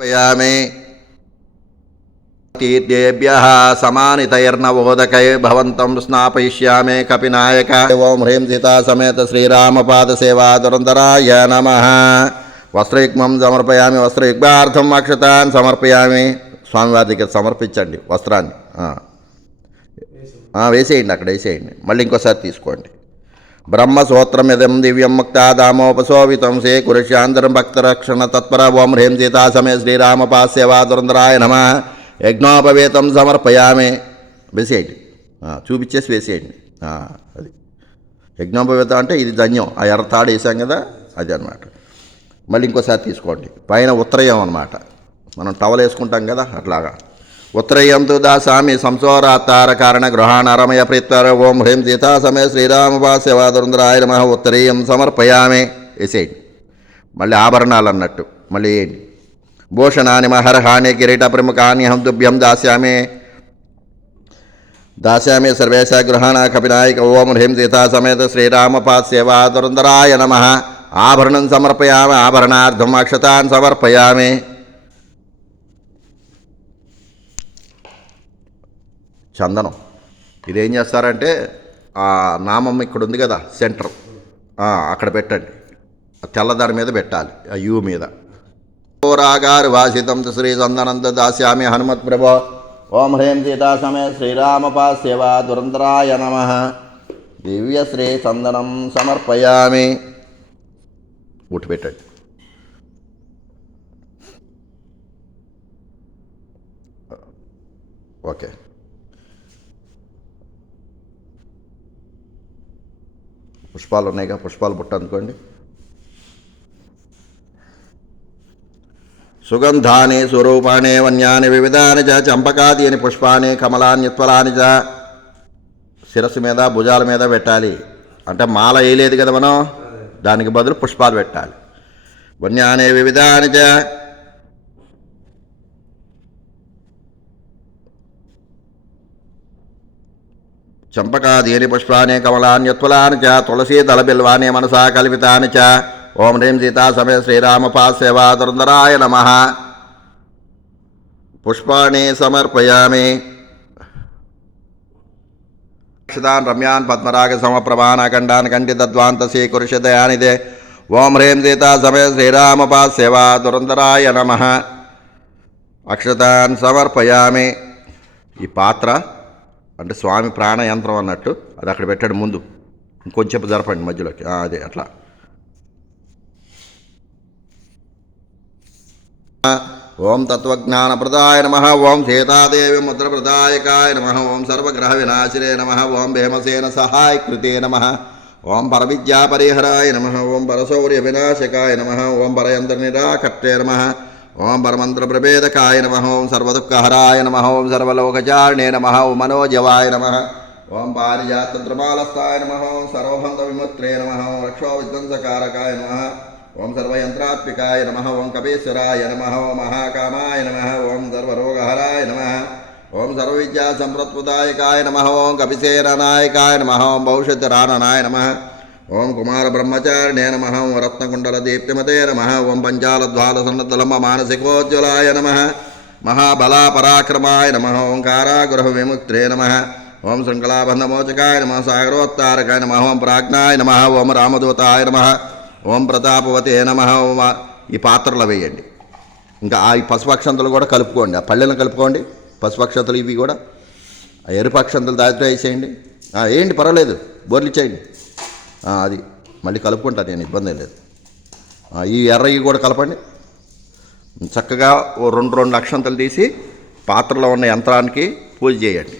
పయామి తీర్థేభ్యః సమానితైర్నవోదకై భవంతం స్నాపయిష్యామి కపినాయక. ఓం హ్రీం సీతా సమేత శ్రీరామపాద సేవా దురంధరాయ నమః. వస్త్రయుగ్మం సమర్పయామి. వస్త్రయుగ్మార్థం అక్షతాన్ సమర్పయామి. స్వామివారి దగ్గర సమర్పించండి వస్త్రాన్ని. వేసేయండి, అక్కడ వేసేయండి. మళ్ళీ ఇంకోసారి తీసుకోండి. బ్రహ్మసూత్రం యదం దివ్యం ముక్తాదామోపశోభితం సే కురుష్యాంతరం భక్తరక్షణ తత్పర. ఓం హ్రీం సీతా సమేత శ్రీరామపాద సేవా దురంధరాయ నమః. యజ్ఞోపవేతం సమర్పయామి. వేసేయండి, చూపించేసి వేసేయండి. అది యజ్ఞోపవేతం అంటే ఇది ధన్యం. ఆ ఎర్ర తాడు వేసాం కదా, అది అనమాట. మళ్ళీ ఇంకోసారి తీసుకోండి. పైన ఉత్తరయం అనమాట, మనం టవల్ వేసుకుంటాం కదా, అట్లాగా. ఉత్తరయంతో దాసామి సంసోరాతార కారణ గృహాణరమయ ప్రీత్వర. ఓం హ్రీం సీతా సమయ శ్రీరామపాద సేవా దురంధరాయ నమః. ఉత్తరీయం సమర్పయామి. వేసేయండి. మళ్ళీ ఆభరణాలు అన్నట్టు మళ్ళీ వేయండి. భూషణాని మహర్హాని కిరీట ప్రముఖాని హం తుభ్యం దాస్యామి సర్వేశ గృహాణ కపినాయక. ఓం హ్రీం సీతా సమేత శ్రీరామపాద సేవా దురంధరాయ నమః. ఆభరణం సమర్పయామి. ఆభరణార్థం అక్షతాన్ సమర్పయామి. చందనం ఇదేం చేస్తారంటే ఆ నామం ఇక్కడ ఉంది కదా సెంటర్, అక్కడ పెట్టండి. తెల్లదారి మీద పెట్టాలి, ఆ యూ మీద. రాగారు వాసితం శ్రీ చందనంత దాస్యామి హనుమత్ ప్రభో. ఓం హ్రీం సీతా సమయ శ్రీరామపాద సేవా దురంధరాయ నమః. దివ్య శ్రీ చందనం సమర్పయామి. ఉట్టి పెట్టండి. ఓకే. పుష్పాలు ఉన్నాయిగా, పుష్పాలు బుట్ట అందుకోండి. సుగంధాని స్వరూపాణి వన్యాని వివిధాని చ చంపకాది అని పుష్పాన్ని కమలాన్యుత్వలాని చ. శిరస్సు మీద భుజాల మీద పెట్టాలి. అంటే మాల వేయలేదు కదా మనం, దానికి బదులు పుష్పాలు పెట్టాలి. వన్యాని వివిధాని చ చంపకాదీని పుష్పాన్ని కమలాన్యుత్వలాని చ తులసీ దళబిల్వాని మనసా కల్పితాని చ. ఓం హ్రీం సీతా సమయ శ్రీరామపాద సేవా దురంధరాయ నమః. పుష్పాణి సమర్పయామి. అక్షతాన్ రమ్యాన్ పద్మరాగ సమప్రభాన్ అఖండాన్ కంఠితద్వాంత శ్రీకురుషదయానిదే. ఓం హ్రీం సీతా సమయ శ్రీరామపాద సేవా దురంధరాయ నమః. అక్షతాన్ సమర్పయామి. ఈ పాత్ర అంటే స్వామి ప్రాణయంత్రం అన్నట్టు, అది అక్కడ పెట్టాడు ముందు. ఇంకొంచెం జరపండి మధ్యలోకి, అదే అట్లా. ఓం తత్వజ్ఞానప్రదాయ నమః. ఓం సీతాదేవి ముద్రప్రదాయకాయ నమః. ఓం సర్వగ్రహ వినాశినే నమః. ఓం భీమసేన సహాయకృతే నమః. ఓం పరవిద్యాపరిహరాయ నమః. ఓం పరశౌర్య వినాశకాయ నమః. ఓం పరయంత్ర నిరాకర్తే నమః. ఓం పరమంత్ర ప్రభేదకాయ నమః. ఓం సర్వదుఃఖహరాయ నమః. ఓం సర్వలోకచారిణే నమః. ఓం మనోజవాయ నమః. ఓం పారిజాతంత్రమాలస్థాయ నమః. ఓం సర్వబంధ విముత్రే నమః. ఓం రక్షో విధ్వంసకారకాయ నమః. ఓం సర్వయంత్రాత్మికాయ నమః. ఓం కపీశ్వరాయ నమః. ఓం మహాకామాయ నమః. ఓం సర్వరోగహరాయ నమః. ఓం సర్వవిద్యా సంప్రత్పదాయకాయ నమః. ఓం కపిసేననాయకాయ నమః. ఓం భవిష్యత్రాననాయ నమః. ఓం కుమార బ్రహ్మచారిణే నమః. ఓం రత్నకుండల దీప్తిమతే నమః. ఓం పంచాలద్వాల సన్నద్ధలమ మానసికోజ్వలాయ నమః. మహాబలా పరాక్రమాయ నమః. ఓం కారాగృహ విముక్త్రే నమః. ఓం శృంఖలాబంధమోచకాయ నమః. సాగరోత్తారకాయ నమః. ఓం ప్రాజ్ఞాయ నమః. ఓం రామదూతాయ నమః. ఓం ప్రతాపవతే నమః. ఓం ఈ పాత్రలో వేయండి. ఇంకా ఈ పశుపక్షంతులు కూడా కలుపుకోండి, ఆ పళ్ళెలను కలుపుకోండి. పశుపక్షంతులు ఇవి కూడా ఆ ఎరుపక్షంతులు దాంట్లో వేసేయండి. వేయండి, పర్వాలేదు, బోర్లు ఇచ్చేయండి. అది మళ్ళీ కలుపుకుంటాను నేను, ఇబ్బంది లేదు. ఈ ఎర్రవి కూడా కలపండి. చక్కగా ఓ రెండు అక్షంతలు తీసి పాత్రలో ఉన్న యంత్రానికి పూజ చేయండి.